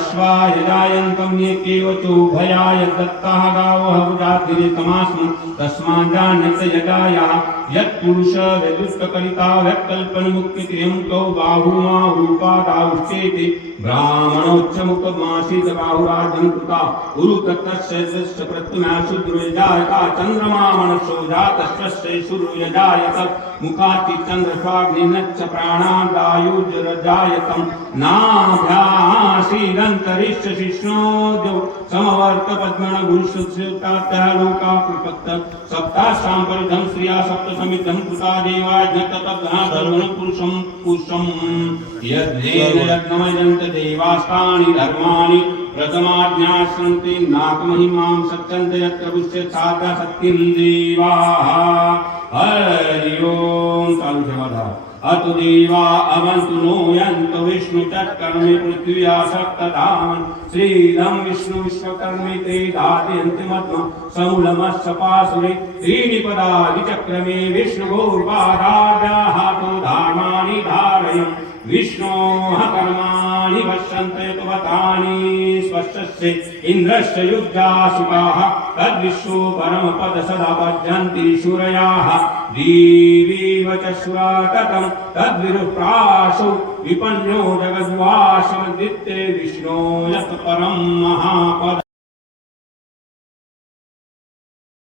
अश्वाय जायन्तं येकेव चोभयाय दत्ताः गावः वृजातिरितमास्म तस्माञ्जानस्य यदायाः यत्पुरुष व्यदुष्टकलिता व्यक्कल्पनमुक्तित्रियं तौ बाहुमाहुपादाउश्चेति ब्राह्मणोच्चमुखमासीत् बाहुराज्यं कृता उरुतत्तस्य प्रतिमा शूद्रोयजायता चन्द्रमा मनसो जातस्य सूर्योयजायत मुखाति चन्द्रस्वाग्निश्च प्राणादायुर्जायतं नाभ्यासीदन्तरिश्च शिष्णोद्यौ समवर्तपद्मन गुरुशुश्रुतात्या लोका कृपत्त सप्तासां परिधं श्रिया सप्तसमिद्धं कृता देवाज्ञततद्धातर्वण पुरुषं यद्देन यज्ञमयन्त देवास्तानि धर्माणि प्रथमाज्ञास्सन्ति नाकमहिमां सत्यन्त यत्र पुष्यत् साधा सत्यं देवाः हरि ओं कालुषवधा अतो देवा अवन्तु नो यन्तो विष्णुचत्कर्मे पृथिव्या सप्तधामन् श्रीदं विष्णु विश्वकर्मे ते धातयन्तिमद्म समूलमस्य पाशुरे त्रीणि पदादिचक्रमे विष्णुगोर्पादाभ्याहातो धामानि धारयन् विष्णोः कर्माणि पश्यन्ते त्वतानि स्वस्य इन्द्रस्य युज्यासुकाः तद्विश्वो परमपद सदा भजन्ति सूरयाः देवीव च सुराततं तद्विरुप्राशो विपन्यो जगद्वासमदित्ये विष्णो यत् परं महापद